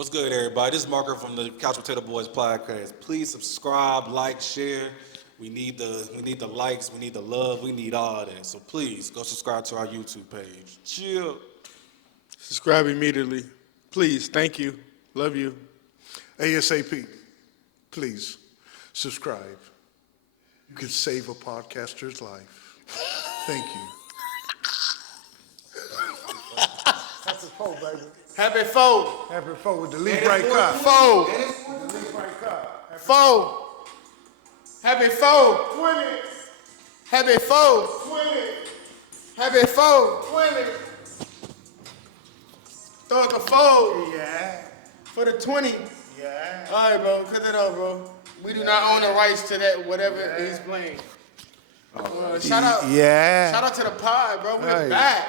What's good, everybody? This is Marker from the Couch Potato Boys podcast. Please subscribe, like, share. We need the likes, we need the love, we need all that. So please go subscribe to our YouTube page. Chill. Subscribe immediately. Please, thank you. Love you. ASAP, please subscribe. You can save a podcaster's life. Thank you. Happy 4, baby. Happy 4. Happy 4 with the leaf right car. 4. The leaf right car. 4. Happy 4. 20. Happy 4. 20. Happy 4. 20. Throw it the 4. Yeah. For the 20. Yeah. All right, bro. Cut that off, bro. We do not own the rights to that, whatever he's playing. Shout out. Yeah. Shout out to the pod, bro. We're Right. back.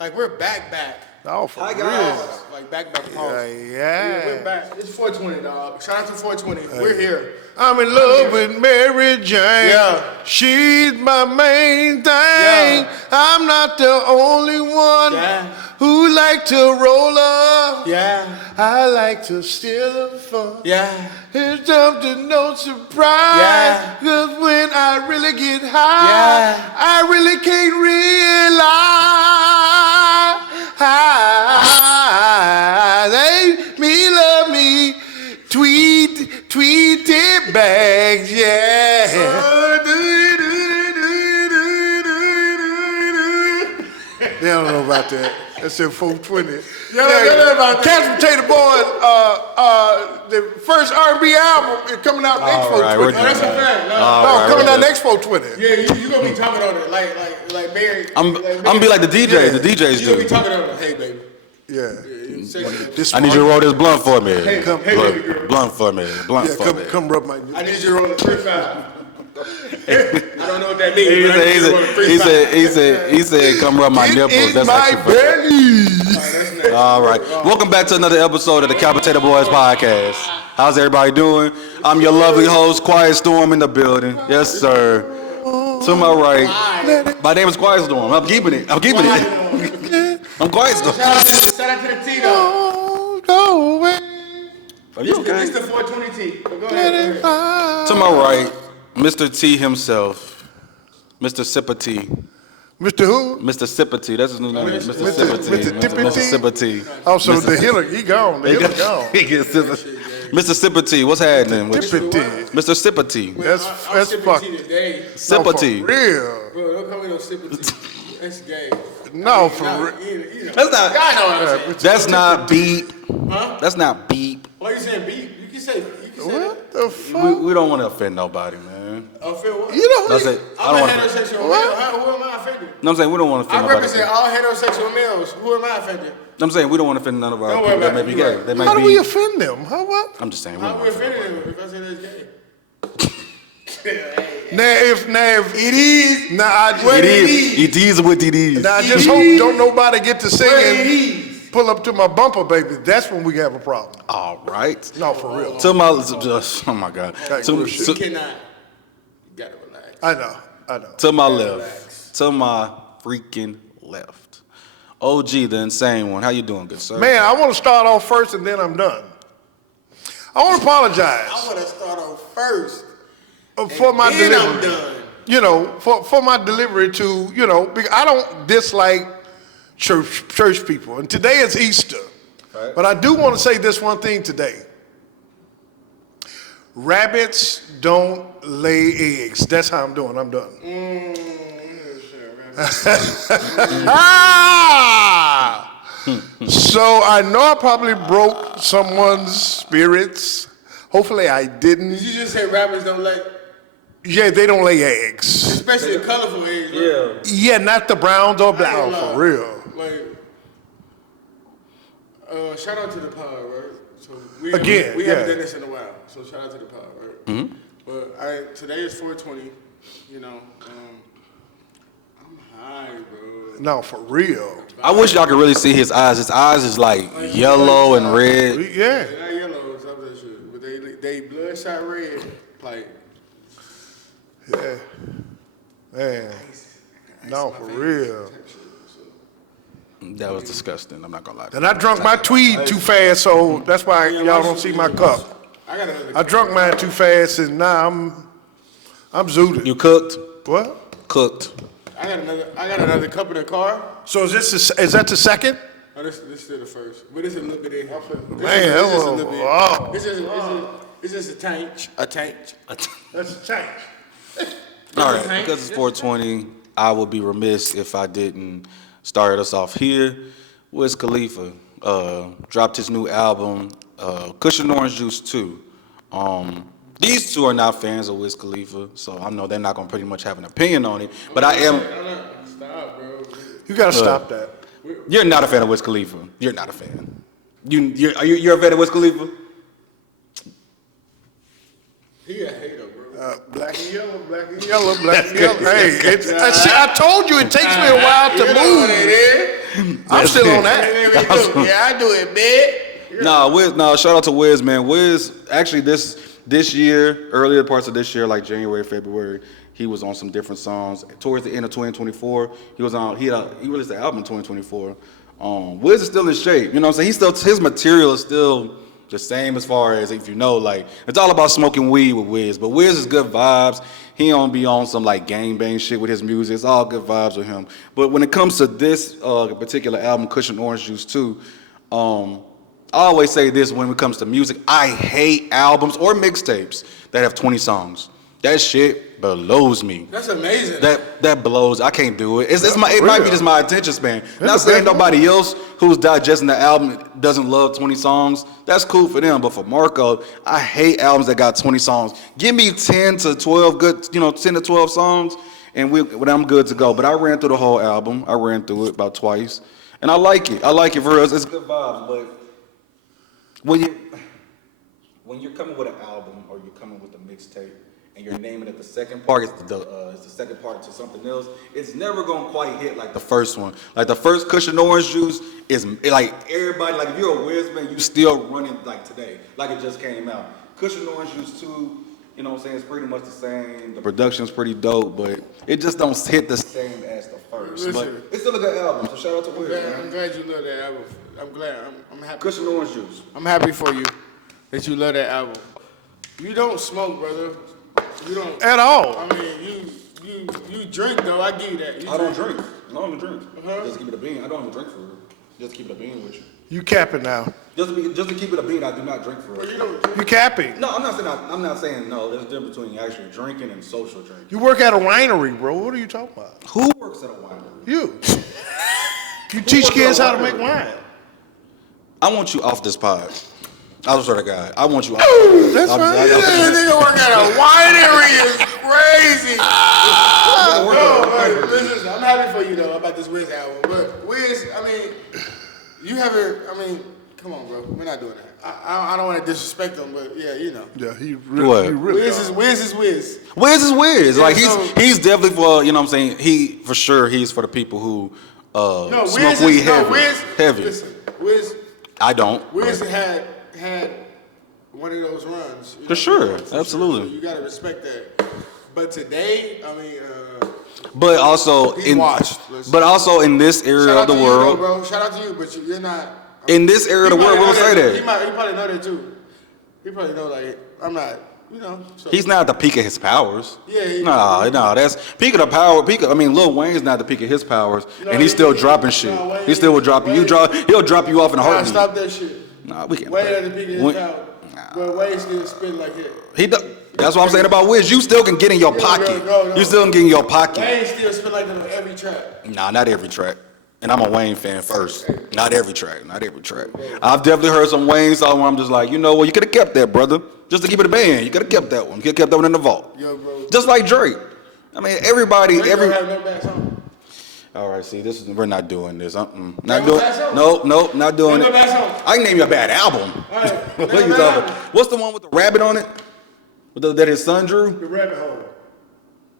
Like we're back. Oh, for Hi, real. guys. Like back pause. Yeah. We're back. It's 420, dog. Shout out to 420. We're here. I'm in love with Mary Jane. Yeah. She's my main thing. Yeah. I'm not the only one who like to roll up. Yeah. I like to steal the fun. Yeah. It's something no surprise. Yeah. Cause when I really get high, I really can't realize. They me love me. Tweety bags, yeah. They don't know about that. That's in 420. Y'all know about that. Couch Potato Boys, the first R&B album is coming out next All right, 420. we're That's a fact. No. Coming out next 420. Yeah, you gonna be talking on it like Barry. I'm gonna be like the DJs. The DJs You gonna be do. talking on it. Hey, baby. Yeah. I need you to roll this blunt for me. Hey, baby girl. Blunt for me. Blunt Yeah, for me. come rub my. I need you to roll a 3-5. I don't know what that means. but I need you to roll a 3-5. He said, come rub my nipples. It is That's my actually funny. belly. All right. Welcome back to another episode of the Couch Potato Boys podcast. How's everybody doing? I'm your lovely host, Quiet Storm in the building. Yes, sir. To my right. My name is Quiet Storm. I'm keeping it. I'm Quiet Storm. Shout out to the T, though. Go away. Are you okay? It's the 420 T. Go ahead. To my right, Mr. T himself. Mr. Sipper T. Mr. Who? Mr. Sipper T. That's his new name. Mr. Mr. Sipper T. Mr. Tippy Mr. T? Sipper T. Oh, so the healer, he gone. The healer gone. He gets Sipper. Mr. Sipper T. What's happening with you? Tippy T. Mr. Sipper T. That's I'm fuck. sipping tea today. Sipper No, for T. real. Bro, don't call me no sipping tea. That's gay. No, for real. That's not. Y'all know what I'm saying. That's not beep. Huh? That's not beep. Why you saying beep? You can say What the fuck? We don't want to offend nobody, man. Feel what? You don't. That's it. I I'm don't a want to. heterosexual What? male. Who am I offending? No, I'm saying we don't want to offend I nobody. represent all heterosexual males. Who am I offending? I'm saying we don't want to offend none of our Don't worry people that about may it. be You gay. right. They may How do we be. offend them? How what? I'm just saying. We How don't we offend offending nobody. them if I say that's gay? Now if it is, It is what it is. Now I just hope don't nobody get to singing. Pull up to my bumper, baby. That's when we have a problem. All right. No, for real. To my, oh my God. real shit. You cannot. You gotta relax. I know. To my left. To my freaking left. OG, the insane one. How you doing, good sir? Man, I want to start off first and then I'm done. I want to apologize I want to start off first. for my Then delivery. I'm done. You know, for my delivery to, you know, because I don't dislike church people. And today is Easter. Right. But I do want to say this one thing today. Rabbits don't lay eggs. That's how I'm doing. I'm done. So I know I probably broke someone's spirits. Hopefully I didn't. Did you just say rappers don't like, Yeah, they don't lay eggs. especially the colorful eggs? Right? Yeah, not the browns or black. I Oh, ain't gonna for lie. real. Shout out to the pod, right? So we Again, haven't, we yeah. haven't done this in a while. So shout out to the pod, right? Mm-hmm. But today is 420. You know, I'm high, bro. No, for real. I wish y'all could really see his eyes. His eyes is like yellow and red. Yeah. They're not yellow, some of that shit, but they bloodshot red, like. Yeah. Man. No, for real. That was disgusting. I'm not gonna lie. And I drunk my tweed too fast, so that's why y'all don't see my cup. I drunk mine too fast, and now I'm zooted. You cooked? What? Cooked. I got another cup in the car. So is that the second? Oh, this is still the first. But this is a little bit in here. Man, It's just a tank. A tank. That's a tank. All right, because it's 420, I would be remiss if I didn't start us off here. Wiz Khalifa dropped his new album, Kush and Orange Juice 2. These two are not fans of Wiz Khalifa, so I know they're not going to pretty much have an opinion on it. But I am. Stop, bro. You got to stop that. You're not a fan of Wiz Khalifa. You're not a fan. You're a fan of Wiz Khalifa? He a hater, bro. Black and yellow, black and yellow, black and yellow. Hey, I told you it takes me a while to move. I'm still on that. Yeah, I do it, man. Nah, shout out to Wiz, man. Wiz, actually, this year, earlier parts of this year, like January, February, he was on some different songs. Towards the end of 2024, he released the album in 2024. Wiz is still in shape. You know what I'm saying? His material is still the same as far as, if you know, like, it's all about smoking weed with Wiz. But Wiz is good vibes. He don't be on some, like, gangbang shit with his music. It's all good vibes with him. But when it comes to this particular album, Kush and Orange Juice 2, I always say this when it comes to music. I hate albums or mixtapes that have 20 songs. That shit blows me. That's amazing. That blows. I can't do it. It might be just my attention span. Not saying nobody else who's digesting the album doesn't love 20 songs. That's cool for them. But for Marco, I hate albums that got 20 songs. Give me 10 to 12 good, 10 to 12 songs, and I'm good to go. But I ran through the whole album. I ran through it about twice, and I like it. I like it for us. It's good vibes. But when you're coming with an album or you're coming with a mixtape, and you're naming it the second part, it's the second part to something else, it's never gonna quite hit like the first one. Like the first Kush and Orange Juice is like everybody, like if you're a Wiz man, you still running like today, like it just came out. Kush and Orange Juice 2, you know what I'm saying, it's pretty much the same. The production's pretty dope, but it just don't hit the same as the first. But it's still a good album, so shout out to Wiz, man. I'm glad you love that album. I'm glad. I'm happy. Kush and Orange Juice. I'm happy for you that you love that album. You don't smoke, brother. You don't At all. I mean, you drink though. I give you that. I don't drink. I don't even drink. Just keep it a bean. I don't even drink for real. Just keep it a bean with you. You capping now. Just to keep it a bean, I do not drink for real. You capping. No, I'm not saying no. There's a difference between actually drinking and social drinking. You work at a winery, bro. What are you talking about? Who works at a winery? You. You teach kids how to make wine. I want you off this pod. I swear to God, I want you off. That's fine. This nigga work at a winery is crazy. Listen, I'm happy for you though about this Wiz album. But Wiz, I mean, come on, bro. We're not doing that. I don't want to disrespect him, but yeah, you know. Yeah, he really Wiz is Wiz. Wiz is Wiz. Yeah, like so, he's definitely for, you know what I'm saying. He's for the people who smoke weed heavy. Listen, Wiz. I don't. Wiz had one of those runs. For sure, absolutely. So you gotta respect that. But today, I mean, but also but also in this area of the world, bro. Shout out to you, but you're not. In this area of the world, we'll say that. He probably know that too. He probably know like I'm not. You know. So. He's not at the peak of his powers. Yeah. No, that's peak of the power. Lil Wayne's not at the peak of his powers, and he's still dropping shit. He still will drop you. He'll drop you off in a heartbeat. Stop that shit. Nah, we can't. Wayne at the peak of his power. But Wayne still spin like that. That's what I'm saying about Wiz. You still can get in your pocket. No. You still can get in your pocket. Wayne still spin like that on every track. Nah, not every track. And I'm a Wayne fan first. Not every track. I've definitely heard some Wayne songs where I'm just like, you know what, you could have kept that, brother. Just to keep it a band. You could have kept that one. You could have kept that one in the vault. Yo, bro. Just like Drake. I mean, everybody. Drake don't have no bad song. All right, see, we're not doing this. Not doing. Nope, not doing it. I can name you a bad album. Right. What are you talking about? What's the one with the rabbit on it? That his son drew? The Rabbit Hole.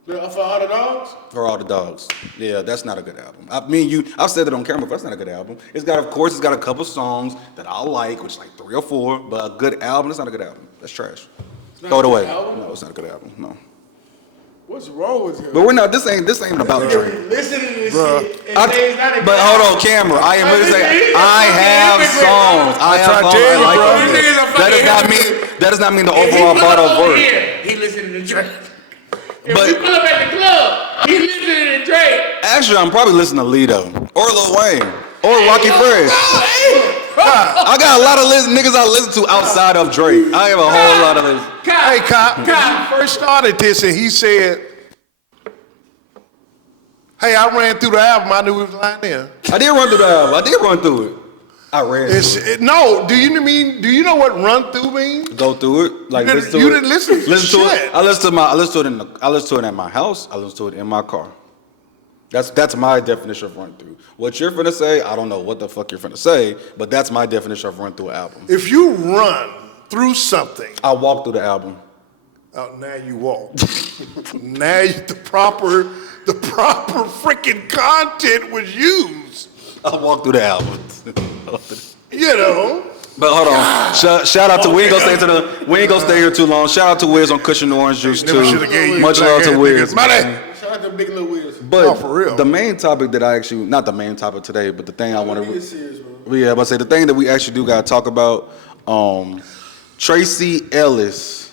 For All the Dogs? For All the Dogs. Yeah, that's not a good album. I've said it on camera, but that's not a good album. It's got a couple songs that I like, which is like 3 or 4, but a good album, it's not a good album. That's trash. Throw it away. No, it's not a good album. No. What's wrong with him? But we're not. This ain't about Drake. Listen to this shit. And say it's not a But hold on, camera. I am really saying I have songs. I have songs. I like them. That does not mean the overall bottle of work. He listening to Drake. If But- we pull up at the club, he listening to Drake. Actually, I'm probably listening to Lido or Lil Wayne or Rocky Fresh. I got a lot of niggas I listen to outside of Drake. I have a whole lot of this. Hey, Cop, when he first started this and he said, hey, I ran through the album, I knew he was lying there. I did run through the album. I did run through it. I ran through it. No, do you know what run through means? Go through it. Like You listen to you it. didn't listen to shit. it. I listen to it at my house. I listen to it in my car. That's my definition of run through. What you're finna say, I don't know what the fuck you're finna say, but that's my definition of run through an album. If you run through something, I walk through the album. oh, now you walk. Now the proper freaking content was used. I walk through the album. You know. But hold on. Shout out to we ain't gonna stay here too long. Shout out to Wiz on Kush and Orange Juice too. Much love to Wiz. Shout out to Big Lil Wiz. But for real. The main topic that I actually, not the main topic today, but the thing I want to, Serious, bro. yeah, but say the thing that we actually do got to talk about, Tracy Ellis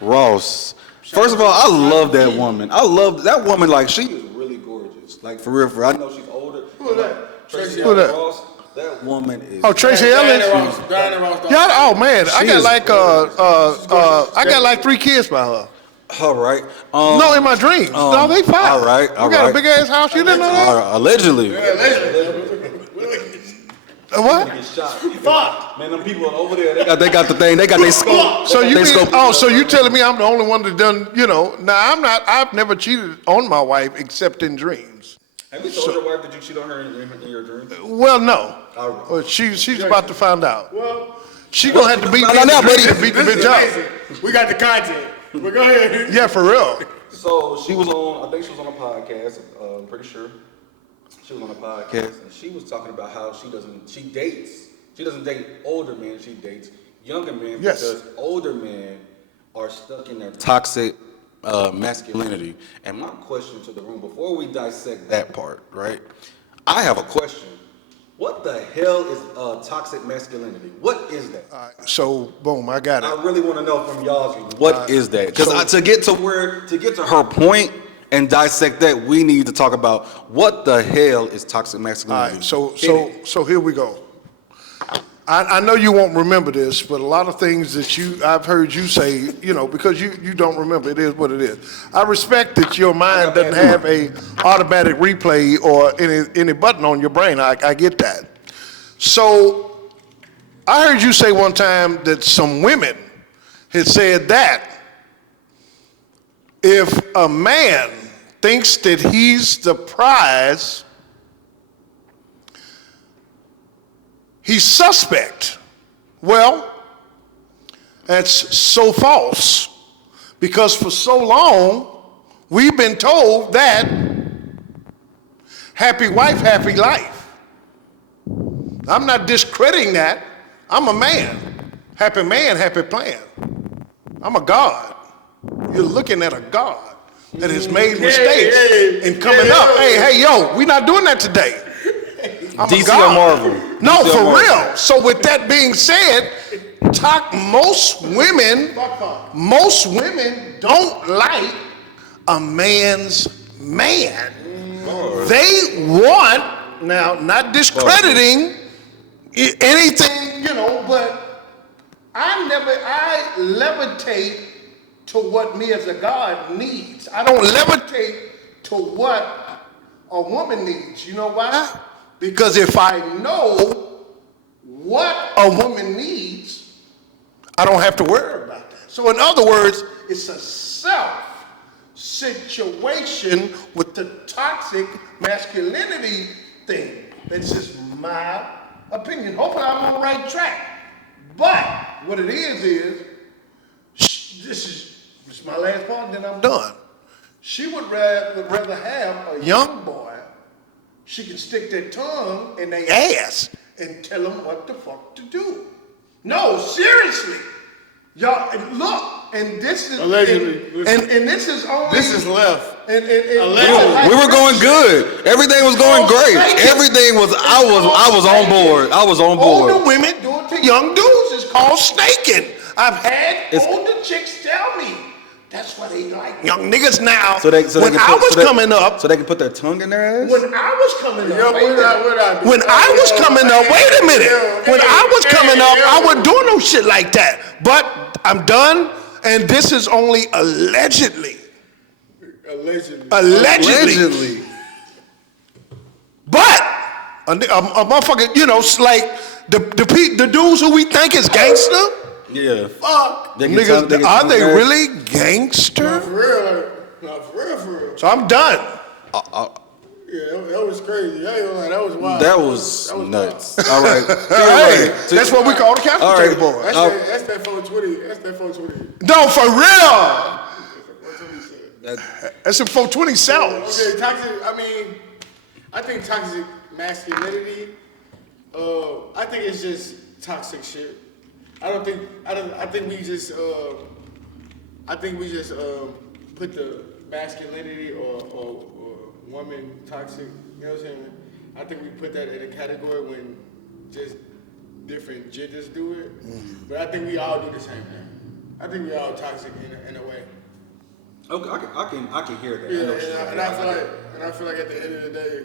Ross. First of all, I love that woman. I love that woman. Like she is really gorgeous. Like for real. I know she's older. Who is that? Tracy Who Ellis that? Ross. That woman is. Oh, Tracy Ellis. Diana Ross. Yeah. Oh man, I She got is- I got like 3 kids by her. All right. No, in my dreams. No, they 5. all right, all We got right. a big ass house. You didn't know that? Allegedly. What? Man, them people over there, they got the thing. They got their scope. So you They mean, scope- so you telling me I'm the only one that done, now I've never cheated on my wife except in dreams. Have you told your wife that you cheat on her in your dreams? Well, no. All right. Well, she's about to find out. Well, She gonna have to beat me Find out now, buddy. to beat the bitch up. amazing. We got the content. But go ahead. Yeah, for real. So she was on, I think she was on a podcast, I'm pretty sure. She was on a podcast and she was talking about how she doesn't date older men, she dates younger men Yes. because older men are stuck in their toxic masculinity. And my question to the room, before we dissect that part, right? I have a question. What the hell is toxic masculinity? What is that? All right, so boom, I got I it. really want to know from y'all's view. What is that? Because to get to her point and dissect that, we need to talk about what the hell is toxic All masculinity. right, so here we go. I know you won't remember this, but a lot of things that I've heard you say, because you don't remember, it is what it is. I respect that your mind doesn't have a automatic replay or any button on your brain. I get that. So I heard you say one time that some women had said that if a man thinks that he's the prize, he's suspect. Well, that's so false because for so long we've been told that happy wife, happy life. I'm not discrediting that. I'm a man. Happy man, happy plan. I'm a God. You're looking at a God that has made mistakes and coming up. Hey, yo, we're not doing that today. I'm a DC God. or Marvel? No, DC or for Marvel? real. So with that being said, most women don't like a man's man. They want, now not discrediting anything, but I levitate to what me as a God needs. I don't levitate to what a woman needs. You know why? Because if I know what a woman needs, I don't have to worry about that. So in other words, it's a self situation with the toxic masculinity thing. That's just my opinion. Hopefully I'm on the right track. But what it is this is my last part, and then I'm done. She would rather have a young boy. She can stick their tongue in their ass and tell them what the fuck to do. No, seriously. Y'all, look, and this is Allegedly. and this is only This is left. And Allegedly. We were going good. Everything was going great. Everything was. I was on board. I was on board. Older women do it to young dudes. It's called snaking. I've had older chicks tell me that's why they like young niggas now. When I was coming up, so they can put their tongue in their ass. when I was coming up, Yo, wait a minute. Yo, When I was coming up, I yo. wasn't doing no shit like that. But I'm done, and this is only allegedly. Allegedly. But a motherfucker, you know, like the dudes who we think is gangster. Yeah. Fuck. They can Niggas, tell- are they tell- really gangster? For real. Like, for real. So I'm done. Yeah, that was crazy. I ain't gonna lie, that was wild. That was nuts. wild. All right. Hey, that's what we call the All cafeteria right. boys. That's that 420. That's that 420. No, for real. That- That's some 420 cells. Okay, toxic. I think toxic masculinity. I think it's just toxic shit. I think we just put the masculinity or woman toxic. You know what I'm saying? I think we put that in a category when just different genders do it. Mm-hmm. But I think we all do the same thing. I think we all toxic in a way. Okay, I can hear that. Yeah, and I feel like at the end of the day,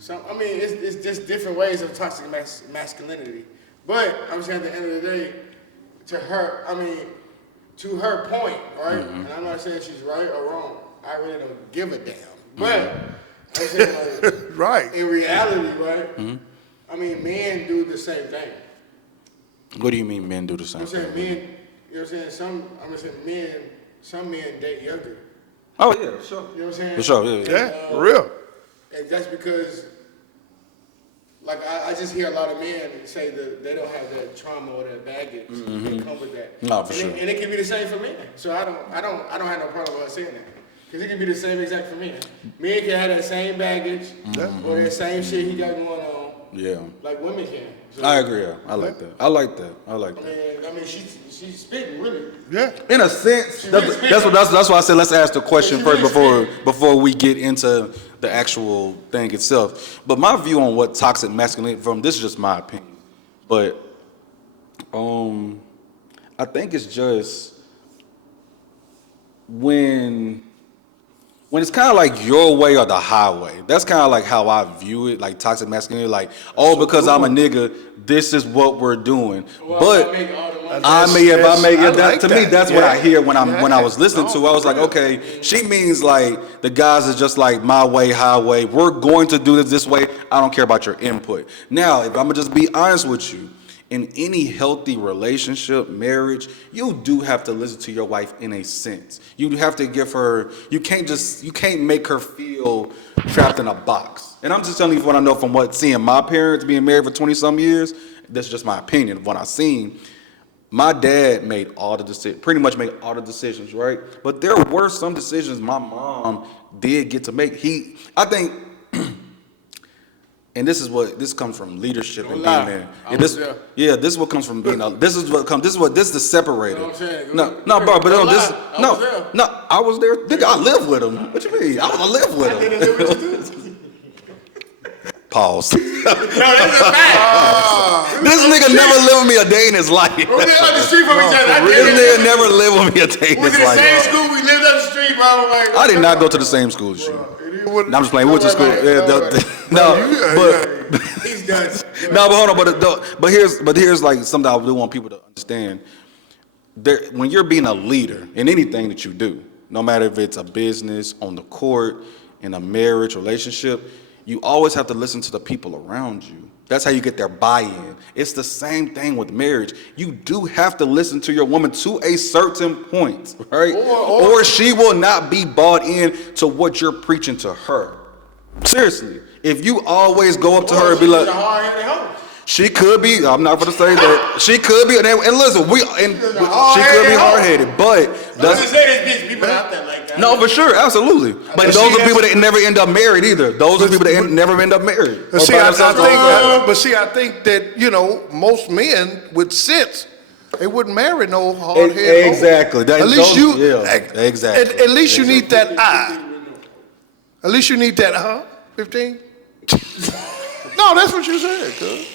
it's just different ways of toxic masculinity. But I'm saying at the end of the day, to her point, right? And I'm not saying she's right or wrong. I really don't give a damn. But I'm saying like, Right. in reality, right? Men do the same thing. What do you mean men do the same I'm thing? saying men. You know what I'm saying? Some men date younger. Oh yeah, for sure. You know what I'm saying? For sure, yeah. Yeah, for real. And that's because, like, I just hear a lot of men say that they don't have that trauma or that baggage that come with that. No, for sure. And it can be the same for men. So I don't have no problem with her saying that. Because it can be the same exact for men. Men can have that same baggage or that same shit he got going on. Yeah. Like women can. So, I agree. Yeah. I like that. I like that. she's spitting really. Yeah. In a sense, that's why I said let's ask the question first before we get into the actual thing itself. But my view on what toxic masculinity this is just my opinion. But I think it's just when it's kind of like your way or the highway. That's kind of like how I view it, like toxic masculinity. Like, because I'm a nigga, this is what we're doing. Well, But I make all the money. to me, that's what I hear when I was listening to. I was like, okay, she means like the guys is just like my way, highway. We're going to do this way. I don't care about your input. Now, if I'm gonna just be honest with you. In any healthy relationship, marriage, you do have to listen to your wife in a sense. You have to give her, you can't make her feel trapped in a box. And I'm just telling you what I know from seeing my parents being married for 20 some years. That's just my opinion of what I've seen. My dad pretty much made all the decisions, right? But there were some decisions my mom did get to make. I think, and this comes from leadership and being there. This is what comes from being. This is the separator. You know what I'm saying? No, bro, but Don't lie. I was there. Nigga, I lived with him. What you mean? I lived with him. Pause. No, that's a fact. This nigga never lived with me a day in his life. We lived up the street from each other. This nigga never lived with me a day in We was his in the same life. school. We lived up the street, bro. Like, I did not go to the same school as you. No, I'm just playing. We went to school. He's done. No, but hold on. But here's like something I really want people to understand. When you're being a leader in anything that you do, no matter if it's a business, on the court, in a marriage, relationship, you always have to listen to the people around you. That's how you get their buy-in. It's the same thing with marriage. You do have to listen to your woman to a certain point, right? Or she will not be bought in to what you're preaching to her. Seriously. If you always go up to her and be like, she could be, I'm not going to say that. She could be, and listen, she could be hard-headed, but Let's just say there's people out there like that. no, for sure, absolutely. But those are people that never end up married either. Those are people that never end up married. I think that most men with sense They wouldn't marry no hard head. Exactly. At least exactly. At least you need that eye. At least you need that, 15? No, that's what you said, cuz.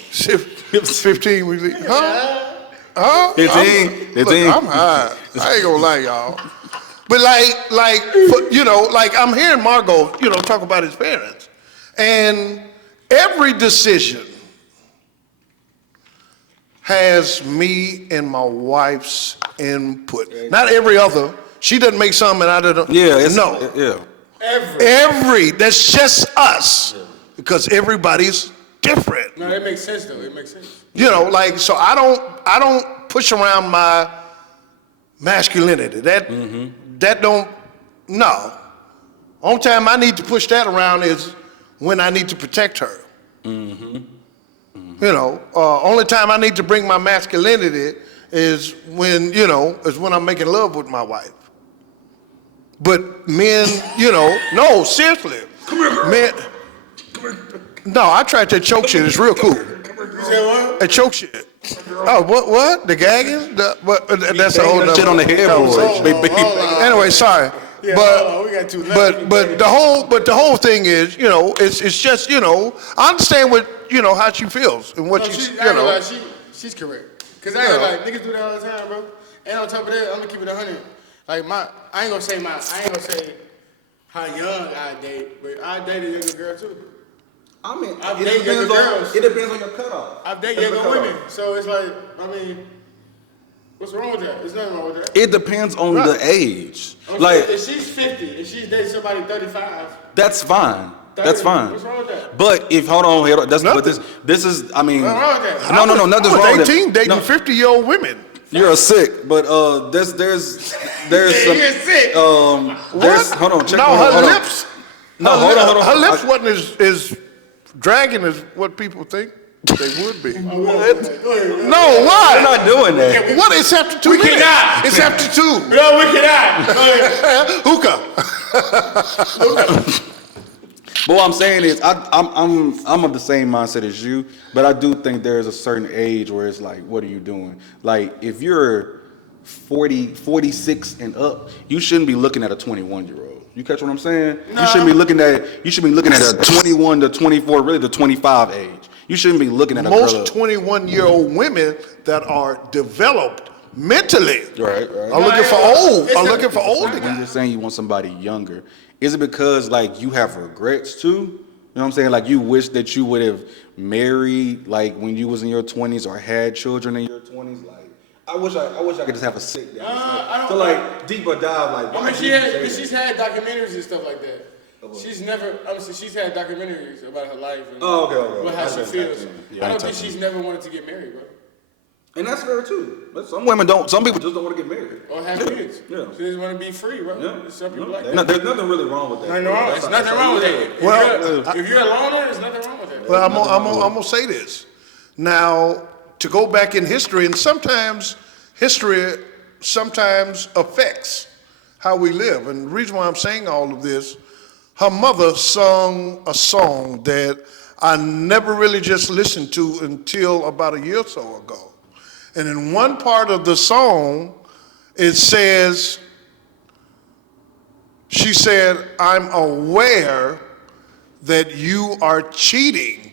15 we leave. Huh? 15. Look, I'm high. I ain't gonna lie, y'all. But like I'm hearing Margot, talk about his parents. And every decision has me and my wife's input. Not every other. She doesn't make some and I don't. Yeah. No. Yeah. Every. That's just us. Yeah. Because everybody's different. No, it makes sense though. It makes sense. So I don't push around my masculinity. That don't. No. Only time I need to push that around is when I need to protect her. Only time I need to bring my masculinity is when I'm making love with my wife. But men, no, seriously. Come here, girl. Men, no, I tried that choke shit. It's real cool. You said what? That choke shit. Oh, what? The gagging? That's a whole nother. Shit on the headboard. Anyway, sorry. Yeah, we got two left. But the whole thing is, it's just, I understand what, how she feels and what she's correct. Cause I ain't like niggas do that all the time, bro. And on top of that, I'm gonna keep it 100. Like I ain't gonna say how young I date, but I date a younger girl too. I mean, I've dated younger girls. It depends on your cutoff. I've dated younger women, so it's like, what's wrong with that? There's nothing wrong with that. It depends on the age. If she's 50, if she's dating somebody 35, that's fine. 30, that's fine. What's wrong with that? But hold on. That's but this is. I mean, what's wrong with that? No, nothing's wrong with that. 18 dating 50-year-old women. You're a sick, but there's some. You're sick. Hold on. Check. Her lips. No, hold on. Her lips wasn't as dragging as what people think they would be. No, why? We're not doing that. What? It's after 2 minutes. Cannot. It's after 2. No, we cannot. Hookah. But what I'm saying is, I'm of the same mindset as you, but I do think there is a certain age where it's like, what are you doing? Like, if you're 40, 46 and up, you shouldn't be looking at a 21-year-old. You catch what I'm saying? No. You should be looking at a 21 to 24, really the 25 age. You shouldn't be looking at a most girl 21-year-old women that are developed mentally. Right. Are looking for old. Are looking for older When guys. you're saying you want somebody younger, is it because like you have regrets too? You know what I'm saying? Like you wish that you would have married like when you was in your 20s or had children in your 20s. Like I wish I could just have a sit down to deeper dive. Like she's had documentaries and stuff like that. She's never. Obviously, she's had documentaries about her life and okay. how she feels. I don't think she's never wanted to get married, bro. And that's fair too. But some women don't. Some people just don't want to get married or have kids. Yeah. She just want to be free, bro. Yeah. Some people like that. No, there's nothing really wrong with that. There's nothing wrong with that. Well, if you're a loner, there's nothing wrong with that. Well, I'm gonna say this. Now, to go back in history, and sometimes history affects how we live. And the reason why I'm saying all of this, her mother sung a song that I never really just listened to until about a year or so ago. And in one part of the song, it says, she said, I'm aware that you are cheating.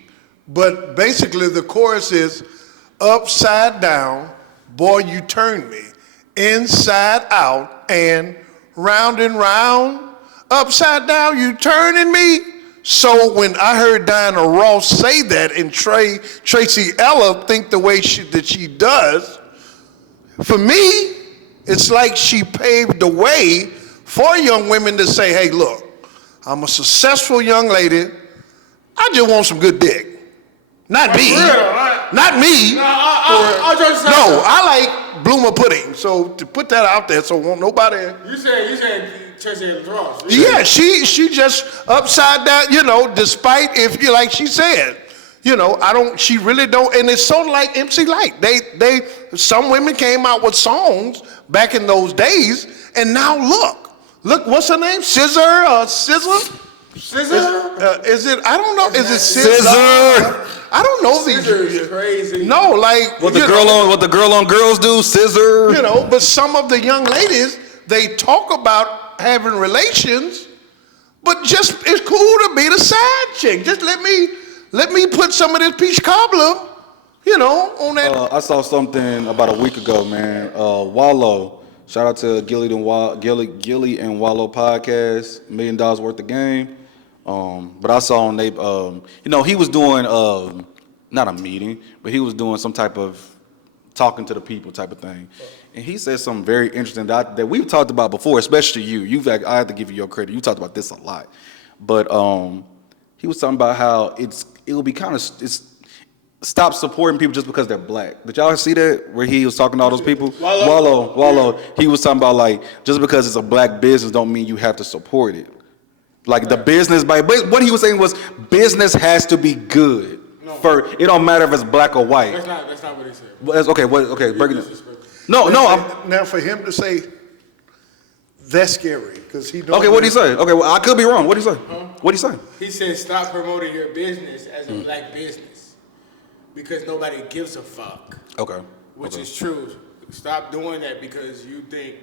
But basically the chorus is, upside down, boy, you turn me, inside out and round, upside down, you turning me. So when I heard Diana Ross say that and Tracy Ellis think the way that she does, for me, it's like she paved the way for young women to say, hey, look, I'm a successful young lady. I just want some good dick. Not me. Not me. No, I like bloomer pudding. So to put that out there, so won't nobody. You said Tracy Ellis Ross. Yeah, she just upside down. Despite if you like she said, she really don't. And it's sort of like MC Light. Some women came out with songs back in those days, and now look, what's her name? Scissor or Scissor? Scissor? Is it? I don't know. Is it Scissor? I don't know these. Scissor is crazy. No, like What the girl on girls do, scissor. You know, but some of the young ladies, they talk about having relations, but just it's cool to be the side chick. Just let me put some of this peach cobbler, you know, on that. I saw something about a week ago, man. Wallow. Shout out to Gilly and Wallow podcast, $1 million worth of game. But I saw on they, he was doing not a meeting, but he was doing some type of talking to the people type of thing, and he said something very interesting that we've talked about before, especially you. I have to give you your credit. You talked about this a lot, but he was talking about how it will be kind of stop supporting people just because they're black. Did y'all see that where he was talking to all those people? Wallow. He was talking about like just because it's a black business don't mean you have to support it. Like the business, but what he was saying was business has to be good. It don't matter if it's black or white. That's not what he said. Well, okay, break it down. Now for him to say that's scary because he. Okay, what did he say? Okay, well, I could be wrong. What did he say? What did he say? He said stop promoting your business as a black business because nobody gives a fuck. Okay. Which is true. Stop doing that because you think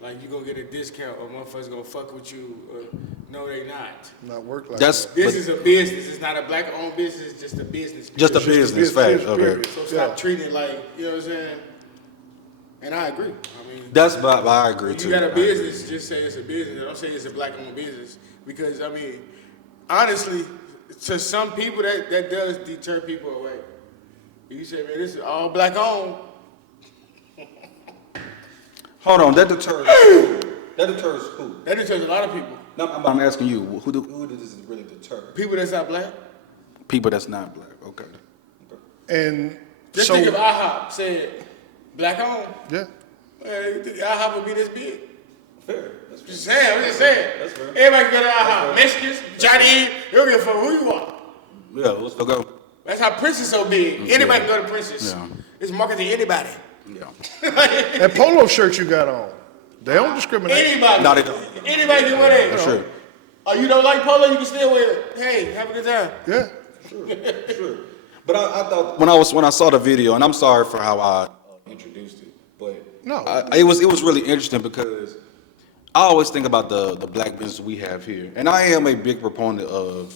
like you gonna get a discount or motherfuckers gonna fuck with you. No, they not. Not work like This that. This is a business. It's not a black-owned business. It's just a business. Just a business fact. Okay. So stop treating it like, you know what I'm saying? And I agree. I mean, I agree too. You got a business, just say it's a business. Don't say it's a black-owned business because I mean, honestly, to some people that does deter people away. You say, man, this is all black-owned. Hold on, that deters who? That deters a lot of people. No, I'm asking you, who does this really deter? People that's not black. People that's not black. Okay. And Just so, think if IHOP said black-owned. yeah. You think IHOP would be this big? Fair. I'm just saying. That's fair. Everybody can go to IHOP. Mexicans, Johnny, they don't give a fuck who you are. Yeah, let's go. That's how Prince is so big. Anybody can go to Princess. Yeah. It's marketed to anybody. Yeah. That polo shirt you got on, they don't discriminate. Anybody. No, they don't. Anybody can wear that. Sure. Oh, you don't like polo? You can still wear it. Hey, have a good time. Yeah. Sure. But I thought when I saw the video, and I'm sorry for how I introduced it, but No. it was really interesting because I always think about the black business we have here, and I am a big proponent of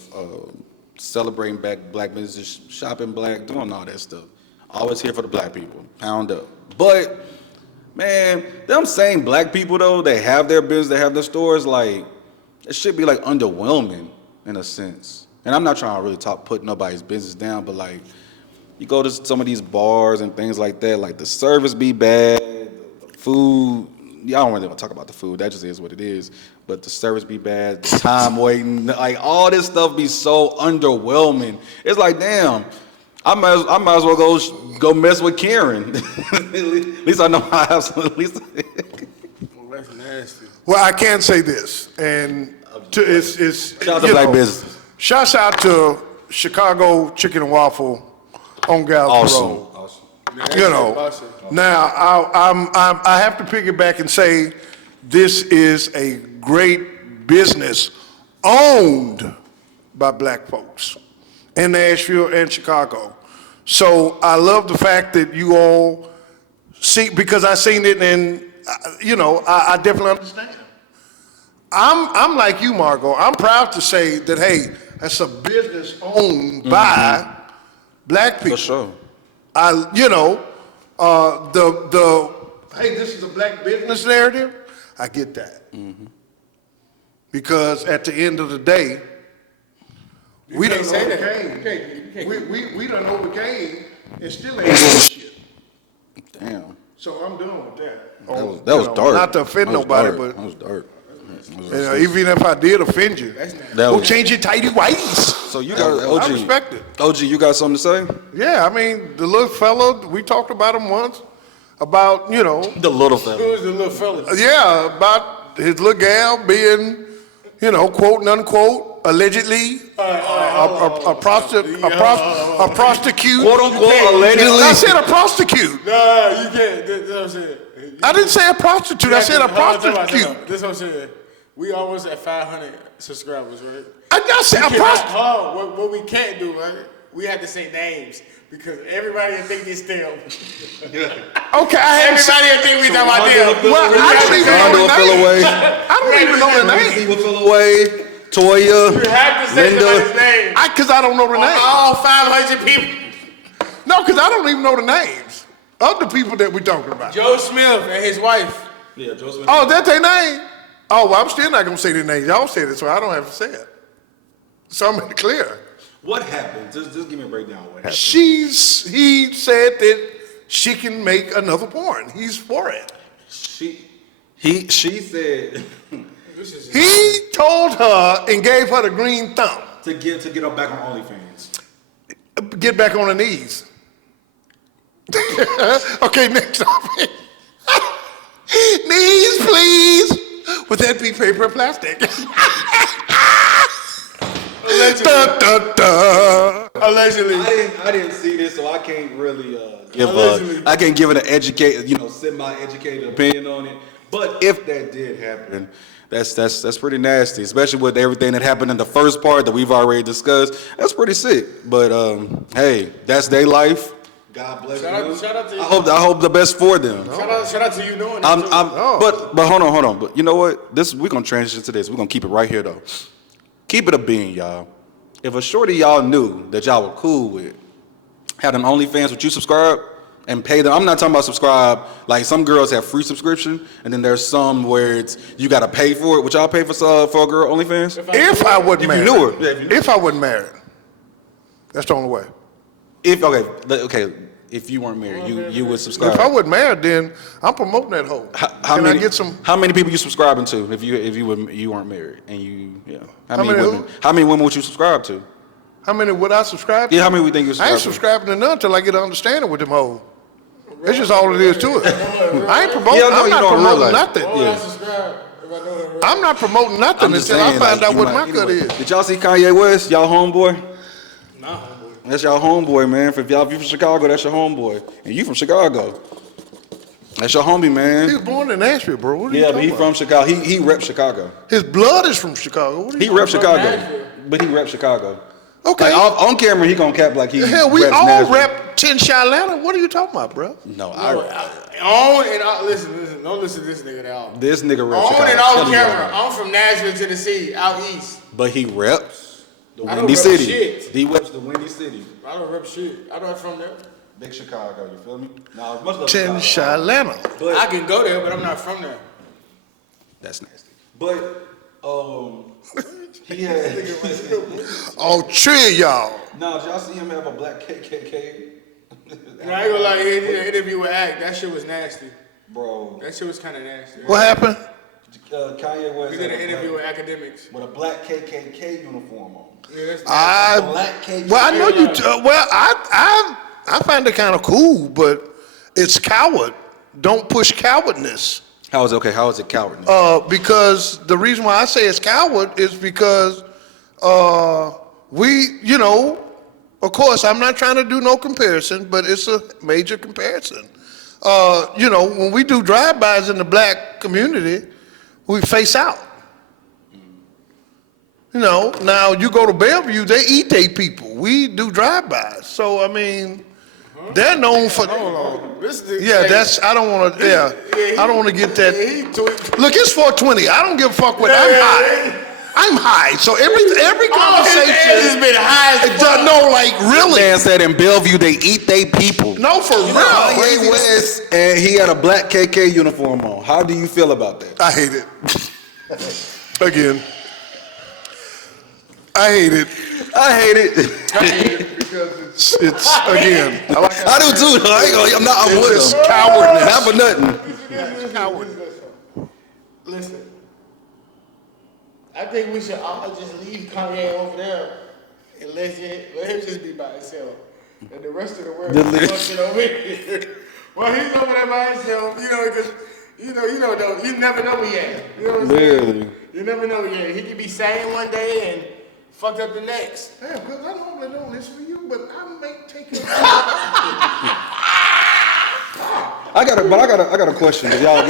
celebrating black business, shopping black, doing all that stuff. Always here for the black people, pound up. But man, them same black people though, they have their business, they have their stores, like it should be like underwhelming in a sense. And I'm not trying to really put nobody's business down, but like you go to some of these bars and things like that, like the service be bad, the food. Yeah, I don't really want to talk about the food. That just is what it is. But the service be bad, the time waiting, like all this stuff be so underwhelming. It's like, damn, I might as well go mess with Karen. At least I know I have some. At least. Well, that's nasty. Well, I can say this, and it's Shout out to black business. Shouts out to Chicago Chicken and Waffle on Gallup Road. Awesome. You know, now I have to piggyback and say this is a great business owned by black folks in Nashville and Chicago. So I love the fact that you all see, because I seen it and you know, I definitely understand. I'm like you, Margot. I'm proud to say that, hey, that's a business owned by black people. For sure. You know, hey, this is a black business narrative. I get that. Because at the end of the day, we done overcame. We done overcame and still ain't doing shit. Damn. So I'm done with that. That was dark. Not to offend nobody, dark. but That was dark. even if I did offend you, go change your tighty whities. So you got OG. I respect it. OG, you got something to say? Yeah, I mean, the little fella, we talked about him once, about, you know, The little fella. Who's the little fella? yeah, about his little gal being, you know, quote and unquote, allegedly a prostitute. Quote unquote, allegedly. I said a prostitute. Nah, you can't. That's what I'm saying. I didn't say a prostitute. I said a prostitute. That's what I'm saying. We almost at 500 subscribers, right? I said a prostitute. What we can't do, right? we have to say names because everybody will think it's them. Okay, I haven't Everybody will think we talking about them. Well, I don't even know the names. I don't even know the names. Steve Philaway, Toya, You have to say Linda. somebody's name. Because I don't know the names. All 500 people. No, because I don't even know the names of the people that we're talking about. Joe Smith and his wife. Yeah, Joseph. Oh, that's their name? Oh, well, I'm still not going to say their names. Y'all said it, so I don't have to say it. So I'm in the clear. What happened? Just give me a breakdown of what happened. He said that she can make another porn. He's for it. She said He told her and gave her the green thumb. to get her back on OnlyFans. Get back on her knees. Okay, next topic. Knees, please. Would that be paper or plastic? Dun, dun, dun. Allegedly. I didn't see this, so I can't really Allegedly. I can't give it an educated, semi-educated opinion on it. But if that did happen, that's pretty nasty, especially with everything that happened in the first part that we've already discussed. That's pretty sick. But hey, that's their life. God bless them. Shout out to you. I hope the best for them. Shout out to you doing it. But hold on. But you know what? We're gonna transition to this. We're gonna keep it right here though. Keep it a bean, y'all. If a shorty y'all knew that y'all were cool with, had an OnlyFans, would you subscribe and pay them? I'm not talking about subscribe. Like some girls have free subscription, and then there's some where you gotta pay for it. Would y'all pay for a girl OnlyFans? If I wasn't married. you knew her. Yeah, if you knew If I wasn't married. That's the only way. If you weren't married, you would subscribe. If I wasn't married, then I'm promoting that hoe. How Can many, I get some? How many people you subscribing to if you weren't married and you How many who? How many women would you subscribe to? How many would I subscribe to? Yeah, how many we think you I ain't subscribe subscribing to none until I get an understanding with them hoes. That's just all it is to it. I ain't promoting. Yeah, I know I'm you not don't promoting realize. nothing. I subscribe if I know her. I'm not promoting nothing I'm just until I saying, find like, out you what might- my cut anyway. is. Did y'all see Kanye West? Y'all homeboy? Nah, homeboy. That's y'all homeboy, man. If you from Chicago, that's your homeboy. And you from Chicago. That's your homie, He man. was born in Nashville, bro. What are you Yeah, but talking he about? from Chicago. He rep Chicago. His blood is from Chicago. What are He you rep Chicago. Nashville. But he rep Chicago. Okay. Like, on camera, he gonna cap like he Hell, we reps all Nashville. rep 10 Shot Atlanta. What are you talking about, bro? No, Listen, don't listen to this nigga at all. this nigga reps On Chicago. and Tell off me camera. why. I'm from Nashville, Tennessee, out east. But he reps the I don't Windy rep City. shit. He reps the Windy City. I don't rep shit. I'm not from there. Big Chicago, you feel me? Nah, much love 10 Chicago. Shot Atlanta. But I can go there, but I'm not from there. that's nasty. But he had. All three of y'all. Nah, did y'all see him have a black KKK? And I ain't gonna lie, he did an interview with Act. That shit was nasty. Bro, That shit was kind of nasty. What happened? Kanye West We did an had a interview with black- academics. with a black KKK uniform on. Yeah, that's nasty. Black KKK. Well, I know you. I find it kind of cool, but it's coward. Don't push cowardness. How is it cowardness? Because the reason why I say it's coward is because of course, I'm not trying to do no comparison, but it's a major comparison. When we do drive-bys in the black community, we face out. Now you go to Bellevue, they eat their people. We do drive-bys. So, I mean, they're known for... I don't want to get that... Look, it's 420. I don't give a fuck what I'm high. I'm high. So every conversation... has been high as fuck. No, like, really. Man said in Bellevue they eat they people. No, for real. Kanye West, and he had a black KK uniform on. How do you feel about that? I hate it. Again. I hate it. Because it's again. I do too. Though. I'm with It's him. cowardness. Not for nothing. Listen, I think we should all just leave Kanye over there and let him just be by himself. And the rest of the world is fucking over here. Well, he's over there by himself, because you never know where he at. You know what I'm saying? Literally. You never know where he at. He could be sane one day and fucked up the next. Yeah, because I normally don't listen to you, but I may take it. I got a question, cause y'all,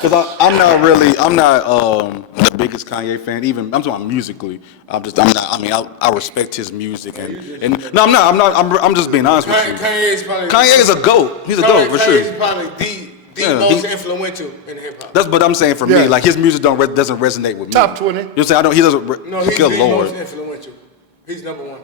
cause I'm not the biggest Kanye fan. Even I'm talking about musically. I'm not. I mean, I respect his music and no, I'm not. I'm just being honest with you. Kanye is a GOAT. He's a GOAT for sure. Kanye is probably the most influential in hip hop. That's what I'm saying for me. Like his music doesn't resonate with me. Top 20. You know what I'm saying? He doesn't. No, he's good the Lord. most influential. He's number one.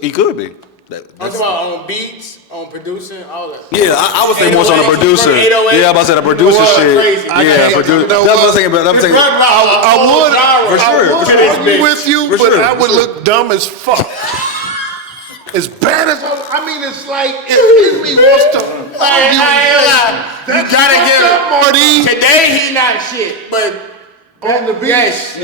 He could be. I'm talking about on beats, on producing, all that. Yeah, I would say more so on the producer. Yeah, I'm about to say the producer shit. Crazy. Yeah, producer. That's what I'm saying. But I'm saying. I would argue with you, For but sure, I would look dumb as fuck. As bad as I mean, it's like if me wants to. You gotta give it, Marty. Today he not shit, but on the beat, yes,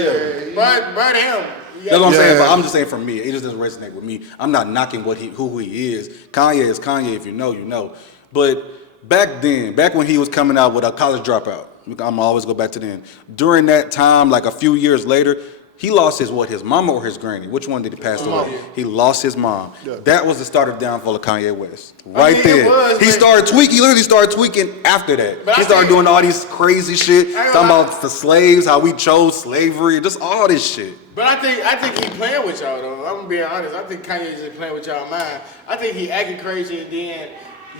but him. That's what I'm saying, but I'm just saying for me, it just doesn't resonate with me. I'm not knocking who he is. Kanye is Kanye. If you know, you know. But back when he was coming out with a College Dropout, I'm always go back to then. During that time, like a few years later, he lost his mama or his granny? Which one did he pass away? He lost his mom. Yeah. That was the start of downfall of Kanye West. Right there. He started tweaking. He literally started tweaking after that. He started doing all these crazy shit. Talking about the slaves, how we chose slavery, just all this shit. But I think he playing with y'all though. I'm being honest. I think Kanye is just playing with y'all mind. I think he acting crazy and then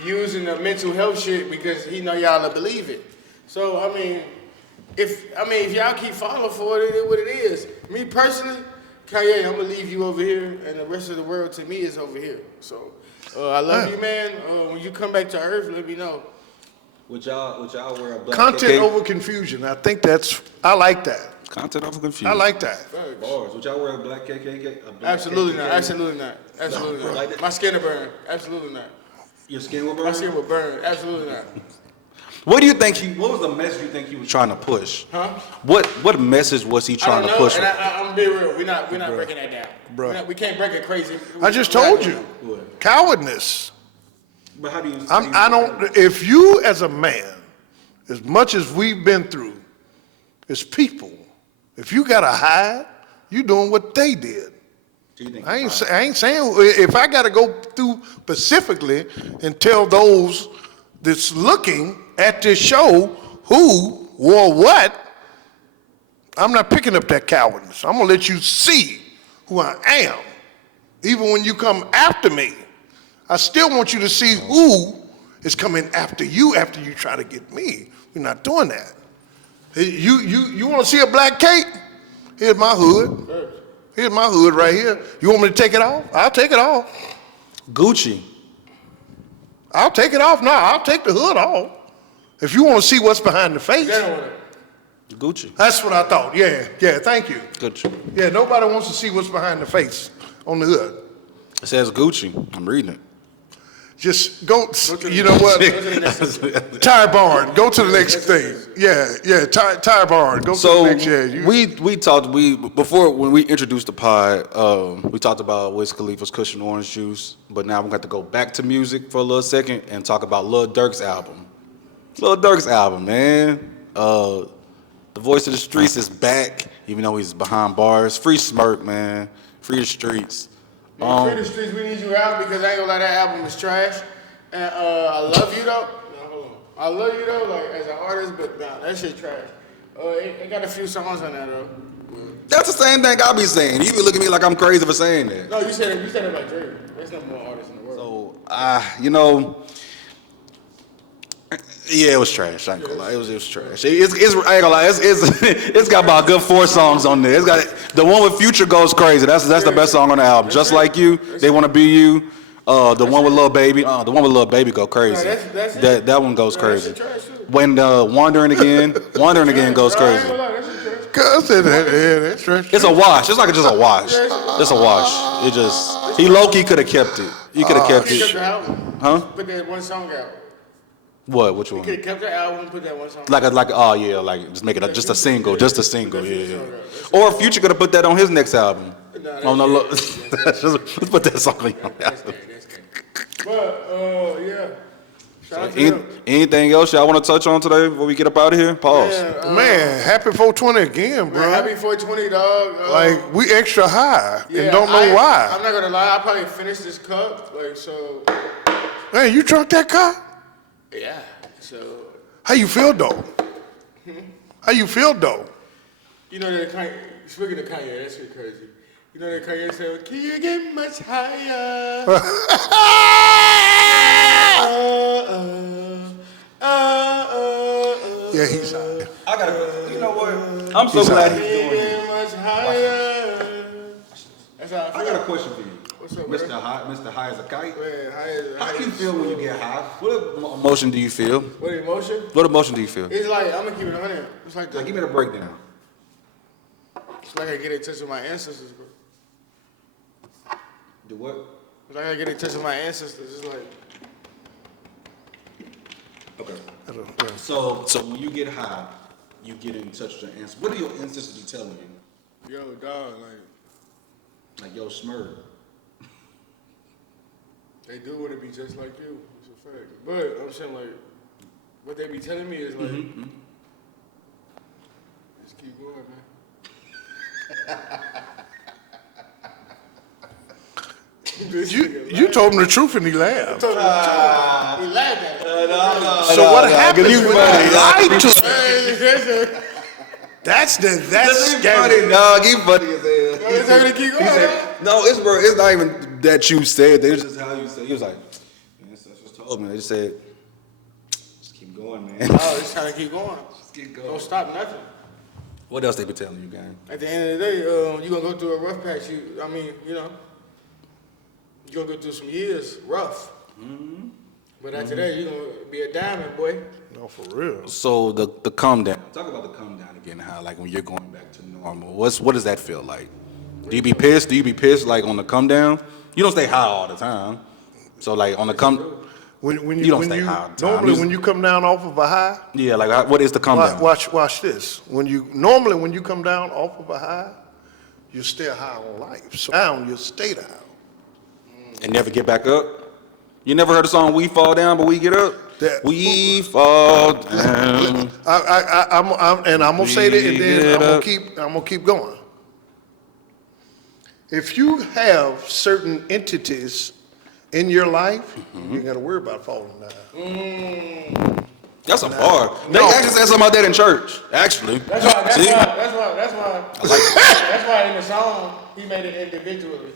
using the mental health shit because he know y'all will believe it. So I mean, if y'all keep falling for it, it is what it is. Me personally, Kanye, I'm gonna leave you over here, and the rest of the world to me is over here. So I love you, man. When you come back to Earth, let me know. Would y'all wear a black Content over confusion. I think I like that. Content over confusion. I like that. Bars. Would y'all wear a black KKK? Absolutely not. Absolutely not. Absolutely not. Like my skin will burn. Absolutely not. Your skin will burn? My skin will burn. Absolutely not. What do you think what was the message you think he was trying to push? Huh? What message was he trying to push? And I'm being real. We're not breaking that down. Bro. We can't break it crazy. I just told you. What? Cowardness. But how do you if you as a man, as much as we've been through, as people, if you gotta hide, you doing what they did. I ain't saying if I gotta go through specifically and tell those that's looking at this show who wore what, I'm not picking up that cowardness. I'm gonna let you see who I am. Even when you come after me, I still want you to see who is coming after you try to get me. We're not doing that. You want to see a black cape? Here's my hood. Here's my hood right here. You want me to take it off? I'll take it off. Gucci. I'll take it off. No, I'll take the hood off. If you want to see what's behind the face. Gucci. That's what I thought. Yeah, thank you. Gucci. Yeah, nobody wants to see what's behind the face on the hood. It says Gucci. I'm reading it. Just go you know what? Tire barn. Go to the next thing. Yeah. Tire barn. Go to the next. Yeah. We talked. Before when we introduced the pod, we talked about Wiz Khalifa's Kush and Orange Juice. But now we're going to go back to music for a little second and talk about Lil Durk's album. Lil Durk's album, man. The Voice of the Streets is back, even though he's behind bars. Free Smirk, man. Free the streets. Free the streets, we need you out because I ain't gonna lie, that album is trash. And I love you though. No, hold on. I love you though, like as an artist, but nah, that shit trash. It got a few songs on that though. That's the same thing I be saying. You be looking at me like I'm crazy for saying that. No, you said it about Drake. There's no more artists in the world. So, yeah, it was trash. I ain't gonna lie, it was trash. I ain't gonna lie, it's got about a good 4 songs on there. It's got the one with Future goes crazy. That's the best song on the album. Just Like You, They Wanna Be You. The one with Lil Baby, go crazy. No, that one goes crazy. When Wandering Again goes crazy. That's trash. It's a wash. It's like just a wash. It's a wash. It just he low key could have kept it. He could have kept it. Huh? Put that one song out. What? Which one? You could have kept the album and put that one song out. Like just make it just a single, yeah. Or Future could have put that on his next album. Let's put that song on your album. But yeah. Shout out to anything else y'all want to touch on today before we get up out of here? Pause. Man, happy 420 again, bro. Man, happy 420, dog. Like we extra high and don't know why. I'm not gonna lie, I probably finished this cup, so. Man, you drunk that cup? Yeah. So. How you feel though? How you feel though? You know that Kanye, speaking of Kanye, that shit crazy. You know that Kanye said, can you get much higher? Yeah, he's high. I gotta. You know what? I'm so glad he's doing it. Much higher. That's how I feel. I got a question for you. What's up, Mr. bro? High, Mr. High as a kite. Man, How do you feel when you get high? What emotion do you feel? What emotion? What emotion do you feel? It's like, I'm gonna keep it 100. It's like Like, give me the breakdown. It's like I get in touch with my ancestors, bro. Do what? It's like I get in touch with my ancestors. It's like, Okay. So when you get high, you get in touch with your ancestors. What are your ancestors be telling you? yo, dog, Like, yo, Smurf. they do want to be just like you. It's a fact. But I'm saying, like, what they be telling me is like, just keep going, man. You told him the truth and he laughed. He laughed at it. So what happens when you lie to him? It's That's That's scary. funny, dog. He funny as hell. time to keep going, Said, no, it's not even that you said. It's just how you said. He was like, that's just told me. They just said, just keep going, man. Oh, just trying to keep going. Just keep going. Don't stop nothing. What else they be telling you, gang? At the end of the day, you're going to go through a rough patch. You're going to go through some years rough. But after that, you're going to be a diamond, boy. No, for real. So the come down. Talk about the come down again. How like when you're going back to normal. What does that feel like? Do you be pissed? Do you be pissed like on the come down? You don't stay high all the time. So like on the come. When You don't stay high all the time. normally when you come down off of a high, Yeah, like what is the come down? watch this. When you come down off of a high, you stay high on life. So down, you stay down. And never get back up. You never heard the song "We Fall Down, but We Get Up"? We fall down. I'm gonna say that, and then Get up. I'm gonna keep going. If you have certain entities in your life, you ain't gotta worry about falling down. That's a bar. They actually said something about that in church. Actually, That's why See? that's why in the song, he made it individually.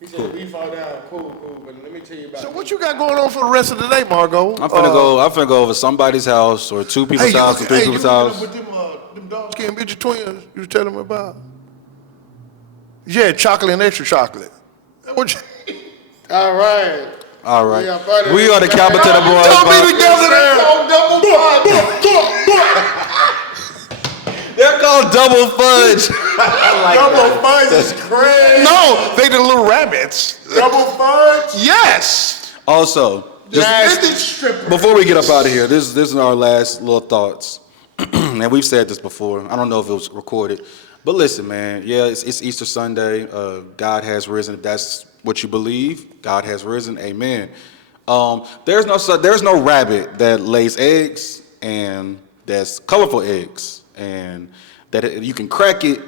He said, we fall down, cool, but let me tell you about So it. what you got going on for the rest of the day, Margot? I'm finna go over somebody's house or two people's house or three people's house. With them dark skinned midget twins you was telling me about? Yeah, chocolate and extra chocolate. What you... All right. All right, We are part of we this are the family. Capital Boys. Don't be Podcast. together, They're called double fudge. double fudge is crazy. No, they the little rabbits. Double fudge? Yes. Also, just before we get up out of here, this is our last little thoughts, and we've said this before. I don't know if it was recorded, but listen, man. Yeah, it's Easter Sunday. God has risen. If that's what you believe, God has risen. Amen. There's no rabbit that lays eggs and that's colorful eggs and that you can crack it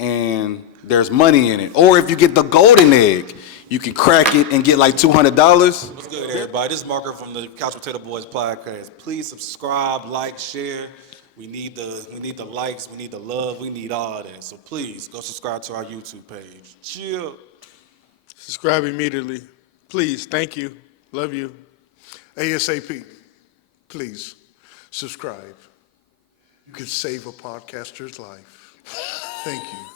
and there's money in it. Or if you get the golden egg, you can crack it and get like $200. What's good, everybody? This is Marker from the Couch Potato Boys podcast. Please subscribe, like, share. We need the likes, we need the love, we need all that. So please go subscribe to our YouTube page. Chill. Subscribe immediately. Please, thank you. Love you. ASAP. Please subscribe. You can save a podcaster's life. Thank you.